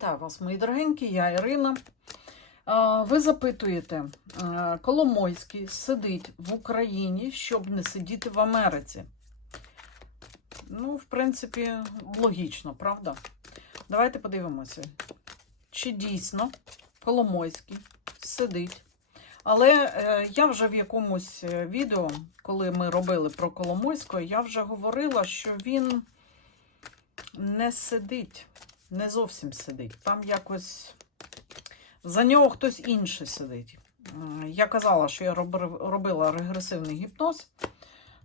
Вітаю вас, мої дорогенькі, я Ірина. Ви запитуєте, Коломойський сидить в Україні, щоб не сидіти в Америці. Ну, в принципі, логічно, правда? Давайте подивимося, чи дійсно Коломойський сидить. Але е, я вже в якомусь е, відео, коли ми робили про Коломойського, я вже говорила, що він не сидить, не зовсім сидить. Там якось за нього хтось інший сидить. Я казала, що я робила регресивний гіпноз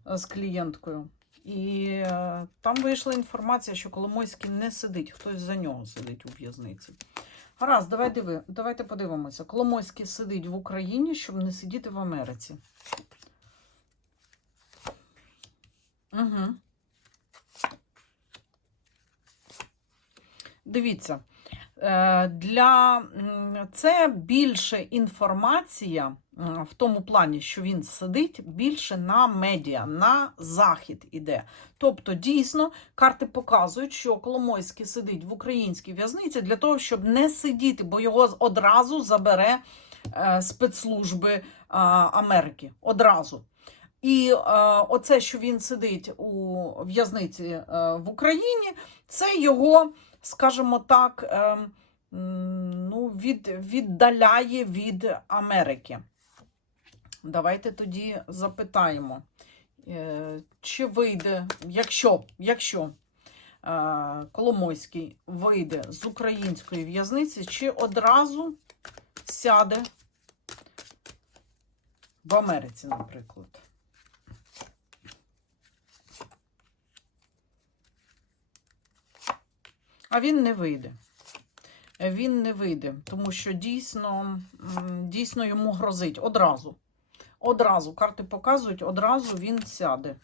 е, з клієнткою. І е, там вийшла інформація, що Коломойський не сидить, хтось за нього сидить у в'язниці. Гаразд, давай диви, давайте подивимося. Коломойський сидить в Україні, щоб не сидіти в Америці. Угу. Дивіться, е, для це більше інформація в тому плані, що він сидить більше на медіа, на захід іде. Тобто, дійсно, карти показують, що Коломойський сидить в українській в'язниці для того, щоб не сидіти, бо його одразу забере е, спецслужби Америки. Одразу. І е, оце, що він сидить у в'язниці е, в Україні, це його, скажімо так, е, ну, від, віддаляє від Америки. Давайте тоді запитаємо, е, чи вийде, якщо, якщо е, Коломойський вийде з української в'язниці, чи одразу сяде в Америці, наприклад. А він не вийде. Він не вийде, тому що дійсно, дійсно йому грозить одразу. Одразу. Карти показують, одразу він сяде.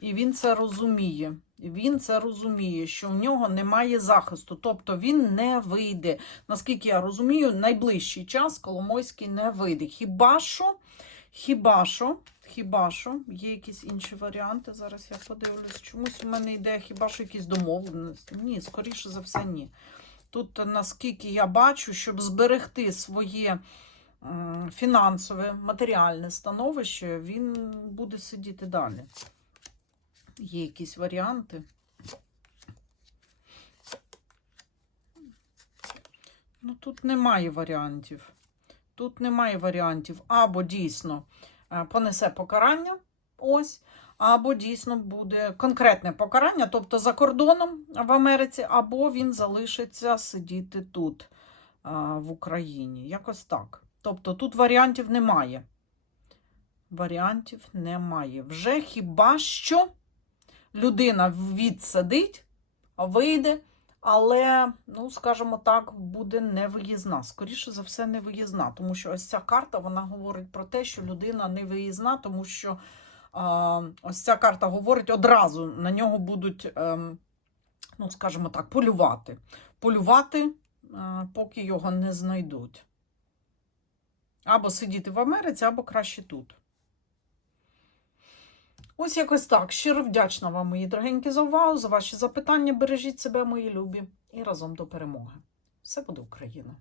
І він це розуміє. Він це розуміє, що в нього немає захисту. Тобто він не вийде. Наскільки я розумію, найближчий час Коломойський не вийде. Хіба що, хіба що, хіба що, є якісь інші варіанти. Зараз я подивлюсь. Чомусь у мене йде хіба що якісь домовленості. Ні, скоріше за все, ні. Тут, наскільки я бачу, щоб зберегти своє фінансове, матеріальне становище, він буде сидіти далі. Є якісь варіанти. Ну, тут немає варіантів. Тут немає варіантів. Або дійсно понесе покарання, ось, або дійсно буде конкретне покарання, тобто за кордоном в Америці, або він залишиться сидіти тут, в Україні. Якось так. Тобто тут варіантів немає. Варіантів немає. Вже хіба що людина відсадить, вийде, але, ну, скажімо так, буде невиїзна. Скоріше за все, невиїзна. Тому що ось ця карта вона говорить про те, що людина невиїзна, тому що а, ось ця карта говорить одразу на нього будуть, ем, ну, скажімо так, полювати. Полювати, е, поки його не знайдуть. Або сидіти в Америці, або краще тут. Ось якось так. Щиро вдячна вам, мої дорогенькі, за увагу, за ваші запитання. Бережіть себе, мої любі, і разом до перемоги. Все буде Україна!